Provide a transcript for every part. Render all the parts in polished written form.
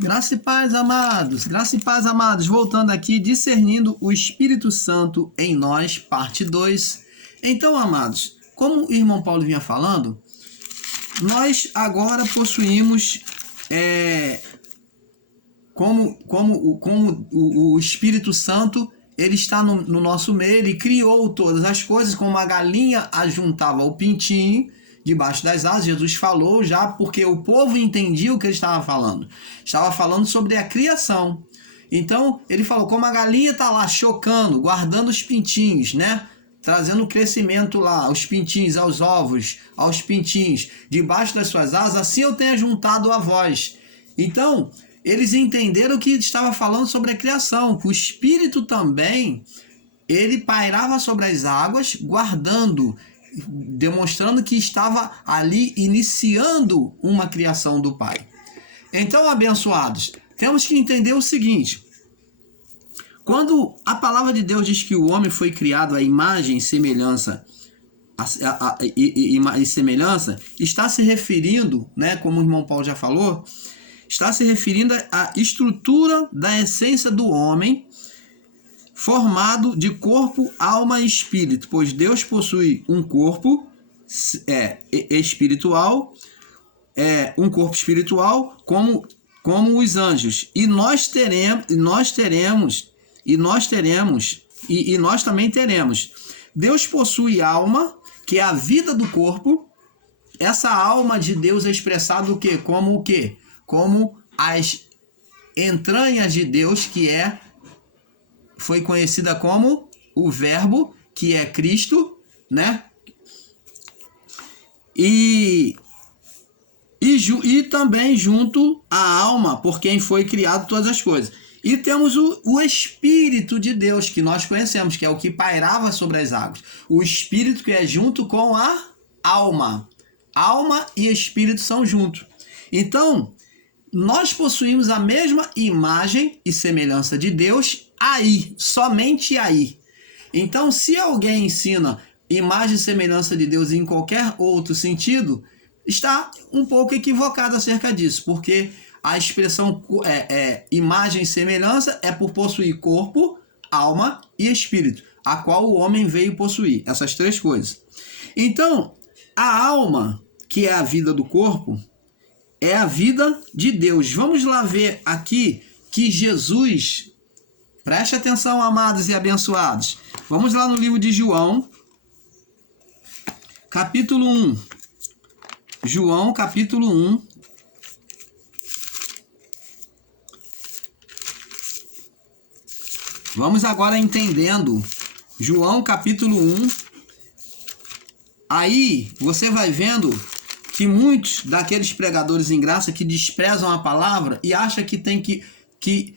Graça e paz, amados, voltando aqui, discernindo o Espírito Santo em nós, parte 2. Então, amados, como o irmão Paulo vinha falando, nós agora possuímos, como o Espírito Santo, ele está no nosso meio, ele criou todas as coisas, como a galinha ajuntava o pintinho debaixo das asas. Jesus falou já porque o povo entendia o que ele estava falando. Estava falando sobre a criação. Então, ele falou, como a galinha está lá chocando, guardando os pintinhos, né? Trazendo o crescimento lá, os pintinhos, aos ovos, aos pintinhos, debaixo das suas asas, assim eu tenho juntado a vós. Então, eles entenderam que estava falando sobre a criação, que o Espírito também, ele pairava sobre as águas, guardando, demonstrando que estava ali iniciando uma criação do Pai. Então, abençoados, temos que entender o seguinte: quando a palavra de Deus diz que o homem foi criado à imagem e semelhança, está se referindo, né, como o irmão Paulo já falou, está se referindo à estrutura da essência do homem, formado de corpo, alma e espírito, pois Deus possui um corpo espiritual, um corpo espiritual como os anjos, e nós também teremos. Deus possui alma, que é a vida do corpo. Essa alma de Deus é expressada o quê? Como o quê? Como as entranhas de Deus, que foi conhecida como o Verbo, que é Cristo, né? E também junto à alma, por quem foi criado todas as coisas. E temos o Espírito de Deus, que nós conhecemos, que é o que pairava sobre as águas. O Espírito que é junto com a alma. Alma e Espírito são juntos. Então, nós possuímos a mesma imagem e semelhança de Deus aí, somente aí. Então, se alguém ensina imagem e semelhança de Deus em qualquer outro sentido, está um pouco equivocado acerca disso, porque a expressão imagem e semelhança é por possuir corpo, alma e espírito, a qual o homem veio possuir, essas três coisas. Então, a alma, que é a vida do corpo, é a vida de Deus. Vamos lá ver aqui que Jesus, preste atenção, amados e abençoados, vamos lá no livro de João, capítulo 1. João, capítulo 1. Vamos agora entendendo João, capítulo 1. Aí você vai vendo que muitos daqueles pregadores em graça que desprezam a palavra e acham que tem que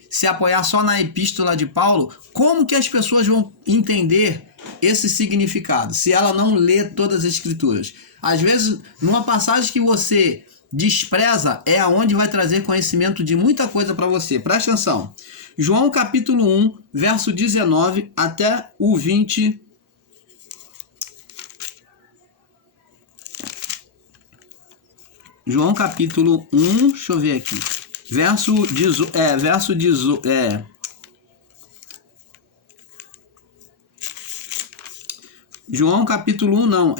se apoiar só na epístola de Paulo, como que as pessoas vão entender esse significado se ela não lê todas as escrituras? Às vezes, numa passagem que você despreza, é aonde vai trazer conhecimento de muita coisa para você. Presta atenção. João capítulo 1, verso 19 até o 20. João capítulo 1, deixa eu ver aqui. João capítulo 1 não,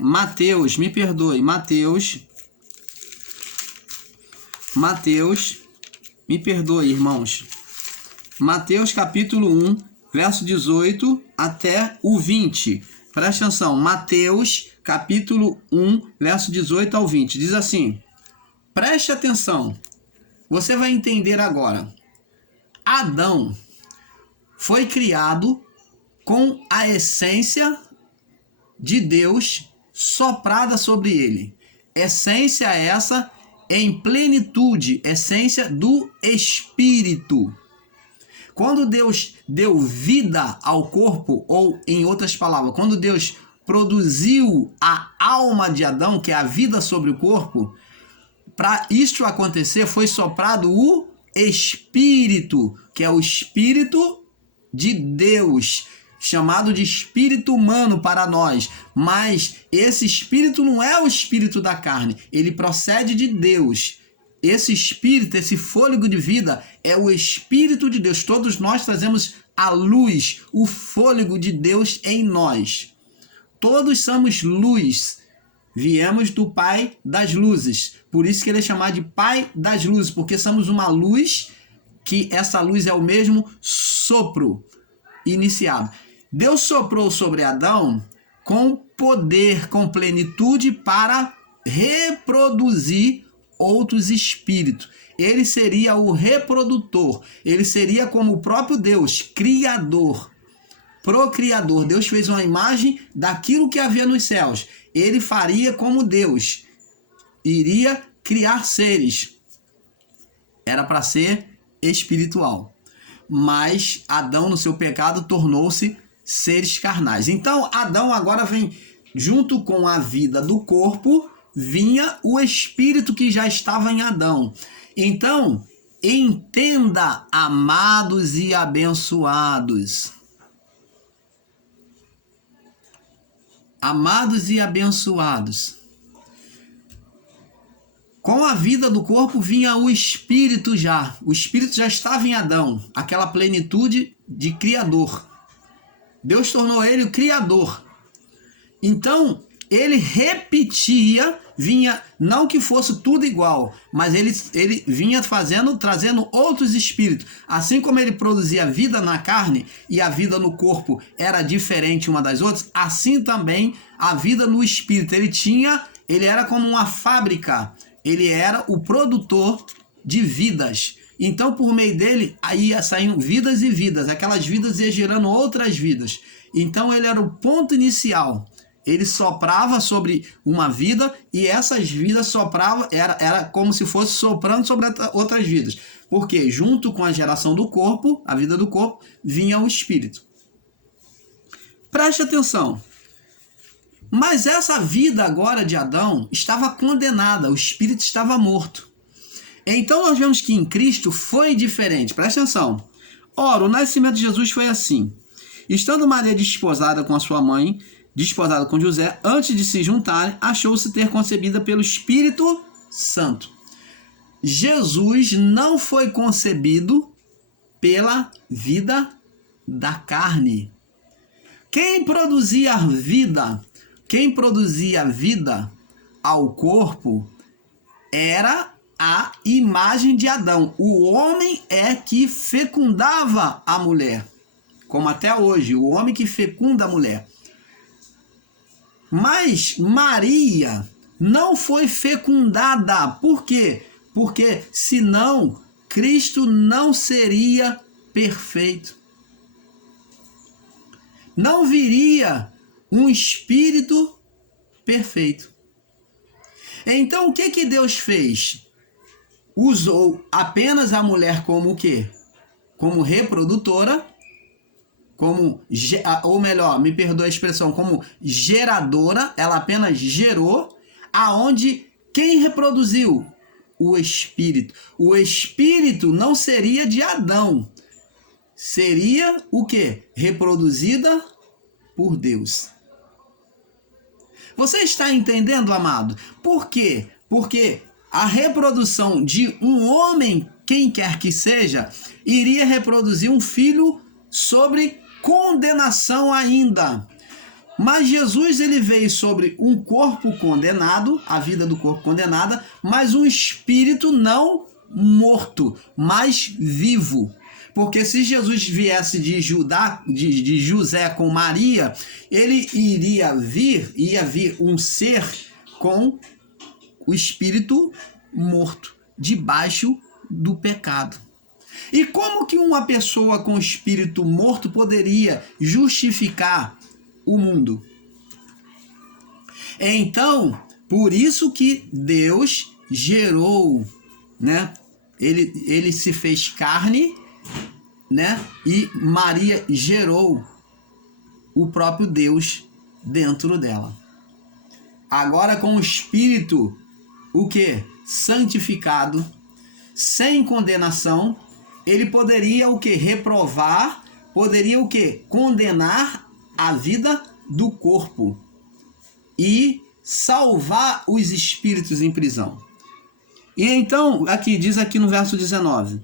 Mateus, me perdoe, Mateus, me perdoe, irmãos. Mateus capítulo 1, verso 18 até o 20. Presta atenção, Mateus capítulo 1, verso 18 ao 20. Diz assim, preste atenção, você vai entender agora. Adão foi criado com a essência de Deus soprada sobre ele. Essência essa em plenitude, essência do Espírito. Quando Deus deu vida ao corpo, ou em outras palavras, quando Deus produziu a alma de Adão, que é a vida sobre o corpo, para isso acontecer foi soprado o Espírito, que é o Espírito de Deus, chamado de espírito humano para nós, mas esse espírito não é o espírito da carne, ele procede de Deus. esse espírito, esse fôlego de vida é o Espírito de Deus. Todos nós trazemos a luz, o fôlego de Deus em nós. Todos somos luz. Viemos do Pai das luzes. Por isso que ele é chamado de Pai das luzes, porque somos uma luz, que essa luz é o mesmo sopro iniciado. Deus soprou sobre Adão com poder, com plenitude para reproduzir outros espíritos. Ele seria o reprodutor. Ele seria como o próprio Deus, criador, procriador. Deus fez uma imagem daquilo que havia nos céus. Ele faria como Deus. Iria criar seres. Era para ser espiritual. Mas Adão, no seu pecado, tornou-se seres carnais. Então, Adão agora vem, junto com a vida do corpo, vinha o espírito que já estava em Adão. Então, entenda, amados e abençoados. Amados e abençoados. Com a vida do corpo vinha o espírito já. O espírito já estava em Adão, aquela plenitude de criador. Deus tornou ele o criador. Então, ele repetia, vinha, não que fosse tudo igual, mas ele vinha trazendo outros espíritos. Assim como ele produzia vida na carne e a vida no corpo era diferente uma das outras, assim também a vida no espírito. Ele era como uma fábrica, ele era o produtor de vidas. Então, por meio dele, aí saíam vidas e vidas. Aquelas vidas iam gerando outras vidas. Então, ele era o ponto inicial. Ele soprava sobre uma vida e essas vidas sopravam, era como se fosse soprando sobre outras vidas. Porque junto com a geração do corpo, a vida do corpo, vinha o espírito. Preste atenção. Mas essa vida agora de Adão estava condenada, o espírito estava morto. Então nós vemos que em Cristo foi diferente. Presta atenção. Ora, o nascimento de Jesus foi assim. Estando Maria desposada com a sua mãe, desposada com José, antes de se juntarem, achou-se ter concebida pelo Espírito Santo. Jesus não foi concebido pela vida da carne. Quem produzia vida ao corpo era a imagem de Adão. O homem é que fecundava a mulher, como até hoje, o homem que fecunda a mulher. Mas Maria não foi fecundada. Por quê? Porque senão Cristo não seria perfeito. Não viria um espírito perfeito. Então o que Deus fez? Usou apenas a mulher como o quê? Como reprodutora, ou melhor, me perdoe a expressão, como geradora. Ela apenas gerou, aonde quem reproduziu? O Espírito. O Espírito não seria de Adão, seria o quê? Reproduzida por Deus. Você está entendendo, amado? Por quê? Porque a reprodução de um homem, quem quer que seja, iria reproduzir um filho sobre condenação ainda. Mas Jesus, ele veio sobre um corpo condenado, a vida do corpo condenada, mas um espírito não morto, mas vivo. Porque se Jesus viesse de José com Maria, ele ia vir um ser com o espírito morto, debaixo do pecado. E como que uma pessoa com espírito morto poderia justificar o mundo? Então, por isso que Deus gerou, né? Ele se fez carne, né? E Maria gerou o próprio Deus dentro dela. Agora com o espírito, o quê? Santificado, sem condenação, ele poderia o quê? Reprovar, poderia o quê? Condenar a vida do corpo e salvar os espíritos em prisão. E então, aqui diz aqui no verso 19: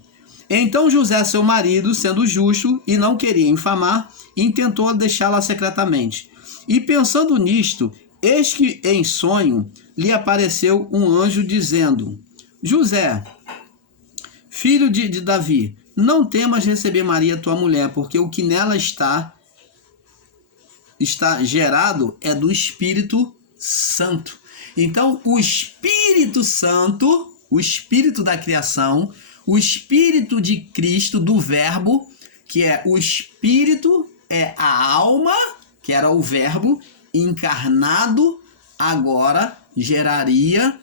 então José, seu marido, sendo justo e não queria infamar, intentou deixá-la secretamente. E pensando nisto, eis que em sonho lhe apareceu um anjo dizendo: José, filho de Davi, não temas receber Maria, tua mulher, porque o que nela está gerado é do Espírito Santo. Então, o Espírito Santo, o Espírito da criação, o Espírito de Cristo, do Verbo, que é o Espírito, é a alma, que era o Verbo, encarnado, agora geraria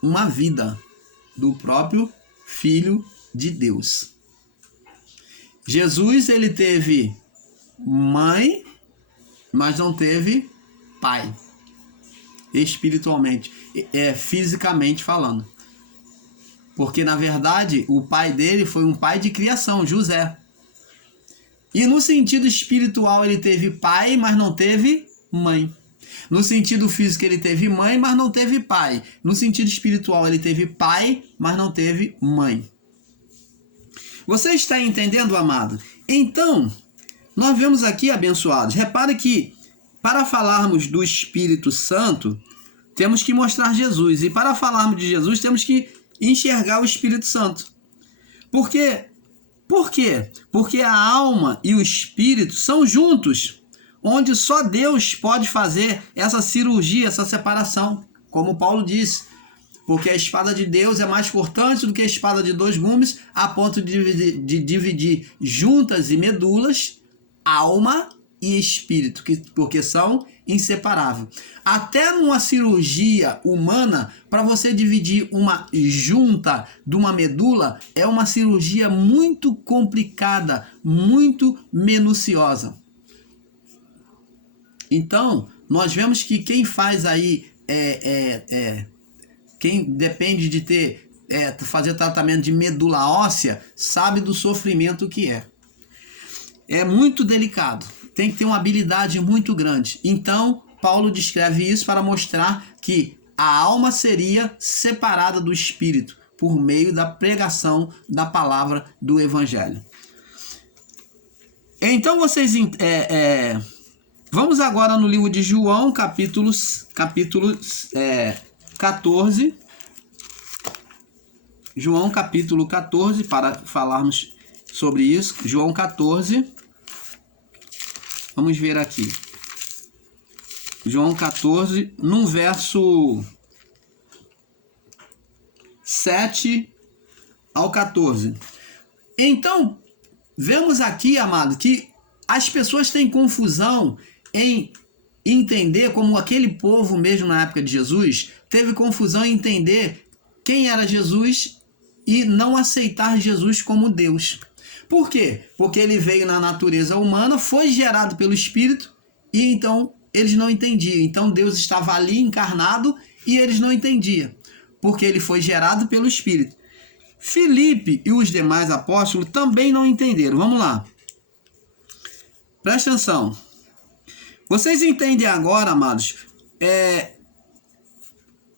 uma vida do próprio Filho de Deus. Jesus, ele teve mãe, mas não teve pai, espiritualmente, fisicamente falando. Porque, na verdade, o pai dele foi um pai de criação, José. E no sentido espiritual ele teve pai, mas não teve mãe. No sentido físico ele teve mãe, mas não teve pai. No sentido espiritual ele teve pai, mas não teve mãe. Você está entendendo, amado? Então, nós vemos aqui, abençoados, repare que para falarmos do Espírito Santo, temos que mostrar Jesus. E para falarmos de Jesus, temos que enxergar o Espírito Santo. Por quê? Porque a alma e o Espírito são juntos, onde só Deus pode fazer essa cirurgia, essa separação, como Paulo disse. Porque a espada de Deus é mais cortante do que a espada de dois gumes, a ponto de dividir juntas e medulas, alma e espírito, porque são inseparáveis. Até numa cirurgia humana, para você dividir uma junta de uma medula, é uma cirurgia muito complicada, muito minuciosa. Então, nós vemos que quem faz aí quem depende de fazer tratamento de medula óssea sabe do sofrimento que é. É muito delicado. Tem que ter uma habilidade muito grande. Então, Paulo descreve isso para mostrar que a alma seria separada do espírito por meio da pregação da palavra do Evangelho. Então, vocês... vamos agora no livro de João, capítulo 14. João, capítulo 14, para falarmos sobre isso. João 14. Vamos ver aqui. João 14, no verso 7 ao 14. Então, vemos aqui, amado, que as pessoas têm confusão em entender, como aquele povo mesmo na época de Jesus, teve confusão em entender quem era Jesus e não aceitar Jesus como Deus. Por quê? Porque ele veio na natureza humana, foi gerado pelo Espírito e então eles não entendiam. Então Deus estava ali encarnado e eles não entendiam, porque ele foi gerado pelo Espírito. Filipe e os demais apóstolos também não entenderam. Vamos lá. Presta atenção. Vocês entendem agora, amados,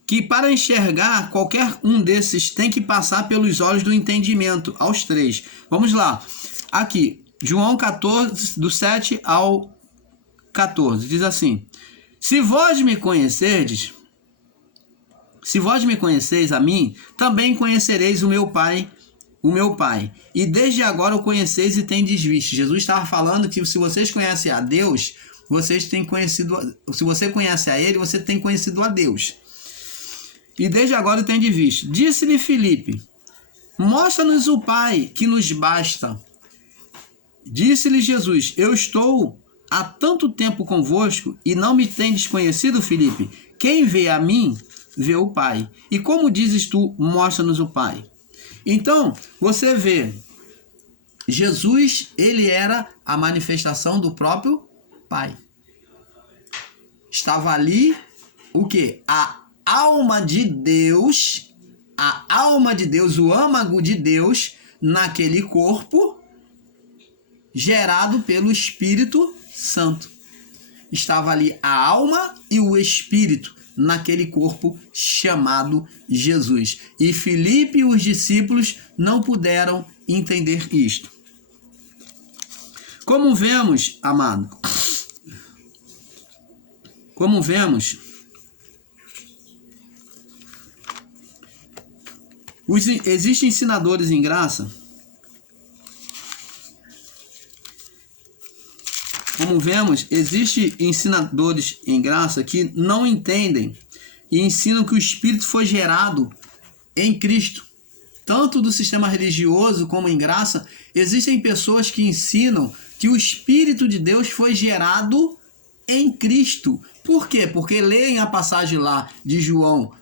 que para enxergar qualquer um desses tem que passar pelos olhos do entendimento, aos três. Vamos lá. Aqui, João 14, do 7 ao 14, diz assim: se vós me conheceis a mim, também conhecereis o meu Pai, e desde agora o conheceis e tendes visto. Jesus estava falando que se vocês conhecem a Deus, vocês têm conhecido, se você conhece a Ele, você tem conhecido a Deus. E desde agora o tendes visto. Disse-lhe Filipe: mostra-nos o Pai, que nos basta. Disse-lhe Jesus: eu estou há tanto tempo convosco e não me tendes conhecido, Filipe? Quem vê a mim, vê o Pai. E como dizes tu, mostra-nos o Pai? Então, você vê, Jesus, ele era a manifestação do próprio Pai. Estava ali, o quê? A alma de Deus, o âmago de Deus, naquele corpo, gerado pelo Espírito Santo. Estava ali a alma e o Espírito naquele corpo chamado Jesus. E Filipe e os discípulos não puderam entender isto. Como vemos, amado, existem ensinadores em graça. Como vemos, existem ensinadores em graça que não entendem e ensinam que o Espírito foi gerado em Cristo. Tanto do sistema religioso como em graça, existem pessoas que ensinam que o Espírito de Deus foi gerado em Cristo. Por quê? Porque leem a passagem lá de João,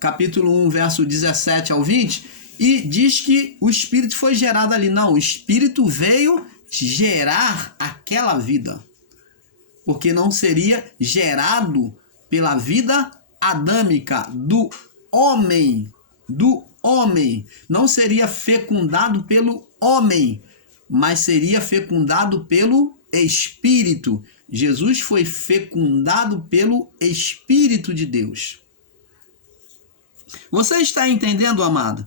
capítulo 1, verso 17 ao 20, e diz que o Espírito foi gerado ali. Não, o Espírito veio gerar aquela vida, porque não seria gerado pela vida adâmica do homem, não seria fecundado pelo homem, mas seria fecundado pelo Espírito. Jesus foi fecundado pelo Espírito de Deus. Você está entendendo, amado?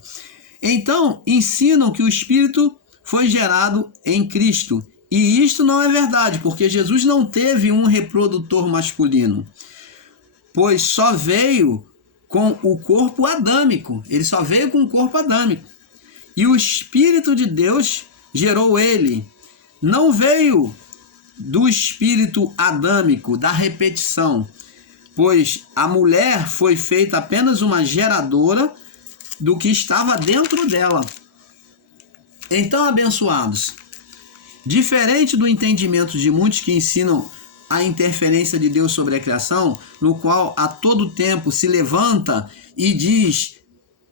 Então, ensinam que o Espírito foi gerado em Cristo. E isto não é verdade, porque Jesus não teve um reprodutor masculino, pois só veio com o corpo adâmico. Ele só veio com o corpo adâmico. E o Espírito de Deus gerou ele. Não veio do espírito adâmico, da repetição, pois a mulher foi feita apenas uma geradora do que estava dentro dela. Então, abençoados, diferente do entendimento de muitos que ensinam a interferência de Deus sobre a criação, no qual a todo tempo se levanta e diz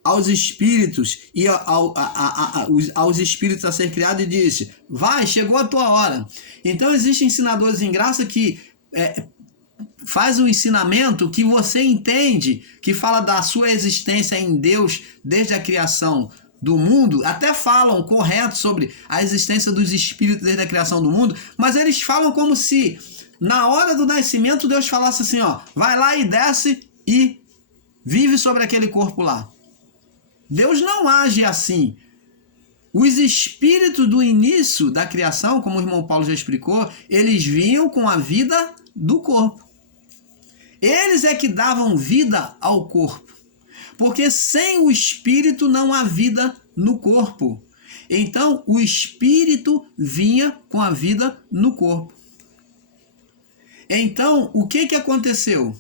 aos espíritos e aos espíritos a ser criados e disse: vai, chegou a tua hora. Então existem ensinadores em graça que faz um ensinamento que você entende, que fala da sua existência em Deus desde a criação do mundo, até falam correto sobre a existência dos espíritos desde a criação do mundo, mas eles falam como se na hora do nascimento Deus falasse assim, ó, vai lá e desce e vive sobre aquele corpo lá. Deus não age assim. Os espíritos do início da criação, como o irmão Paulo já explicou, eles vinham com a vida do corpo. Eles é que davam vida ao corpo. Porque sem o espírito não há vida no corpo. Então, o espírito vinha com a vida no corpo. Então, o que aconteceu?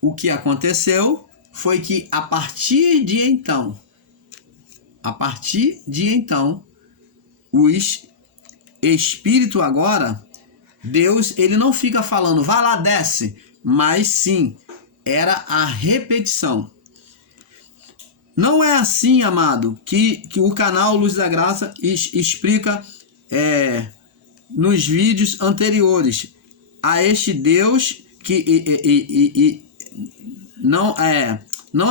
O que aconteceu foi que a partir de então, os espíritos agora, Deus, ele não fica falando, vai lá, desce, mas sim, era a repetição. Não é assim, amado, que o canal Luz da Graça explica nos vídeos anteriores a este Deus que não é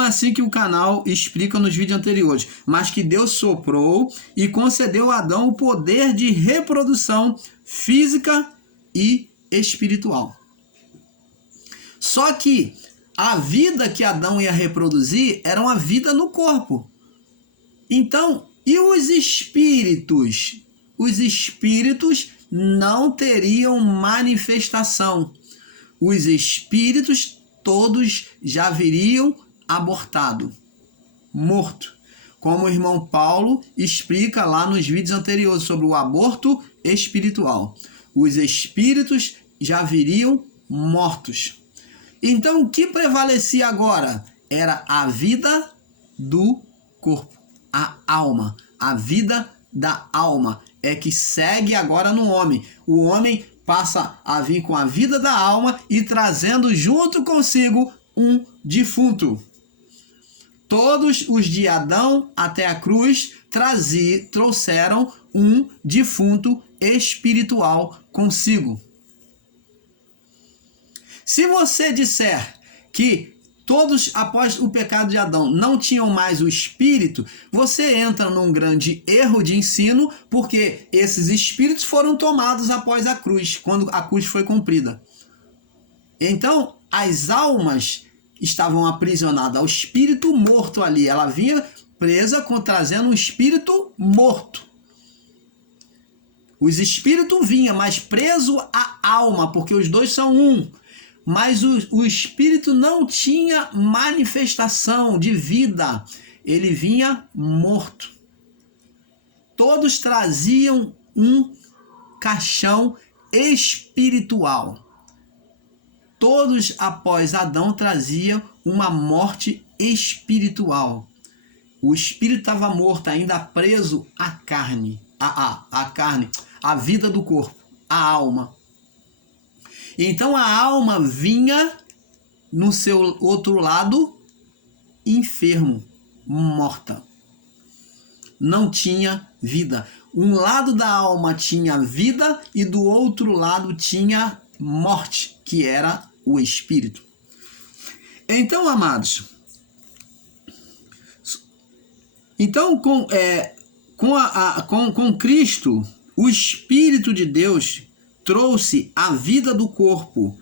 assim que o canal explica nos vídeos anteriores, mas que Deus soprou e concedeu a Adão o poder de reprodução física e espiritual. Só que a vida que Adão ia reproduzir era uma vida no corpo. Então, e os espíritos? Os espíritos não teriam manifestação. Os espíritos todos já viriam abortado, morto. Como o irmão Paulo explica lá nos vídeos anteriores sobre o aborto espiritual. Os espíritos já viriam mortos. Então, o que prevalecia agora era a vida do corpo, a alma. A vida da alma é que segue agora no homem. O homem passa a vir com a vida da alma e trazendo junto consigo um defunto. Todos os de Adão até a cruz trouxeram um defunto espiritual consigo. Se você disser que todos após o pecado de Adão não tinham mais o espírito, você entra num grande erro de ensino, porque esses espíritos foram tomados após a cruz, quando a cruz foi cumprida. Então, as almas estavam aprisionadas ao espírito morto ali. Ela vinha presa trazendo um espírito morto. Os espíritos vinham, mas preso à alma, porque os dois são um. Mas o espírito não tinha manifestação de vida. Ele vinha morto. Todos traziam um caixão espiritual. Todos após Adão traziam uma morte espiritual. O espírito estava morto, ainda preso à carne, à vida do corpo, à alma. Então a alma vinha no seu outro lado enfermo, morta. Não tinha vida. Um lado da alma tinha vida e do outro lado tinha morte, que era o espírito. Então, amados, com Cristo, o Espírito de Deus trouxe a vida do corpo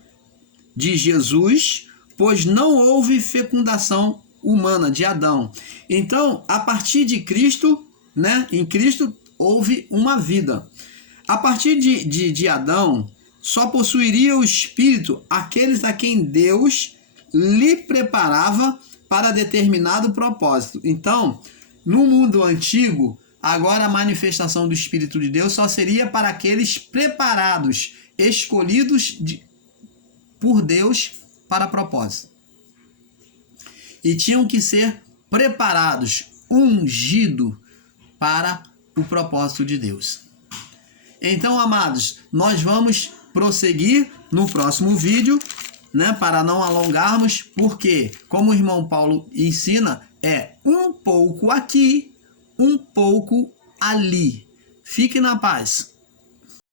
de Jesus, pois não houve fecundação humana de Adão. Então, a partir de Cristo, né, em Cristo houve uma vida. A partir de Adão, só possuiria o Espírito aqueles a quem Deus lhe preparava para determinado propósito. Então, no mundo antigo, agora a manifestação do Espírito de Deus só seria para aqueles preparados, escolhidos por Deus para propósito. E tinham que ser preparados, ungidos para o propósito de Deus. Então, amados, nós vamos prosseguir no próximo vídeo, né, para não alongarmos, porque, como o irmão Paulo ensina, é um pouco aqui, um pouco ali. Fique na paz.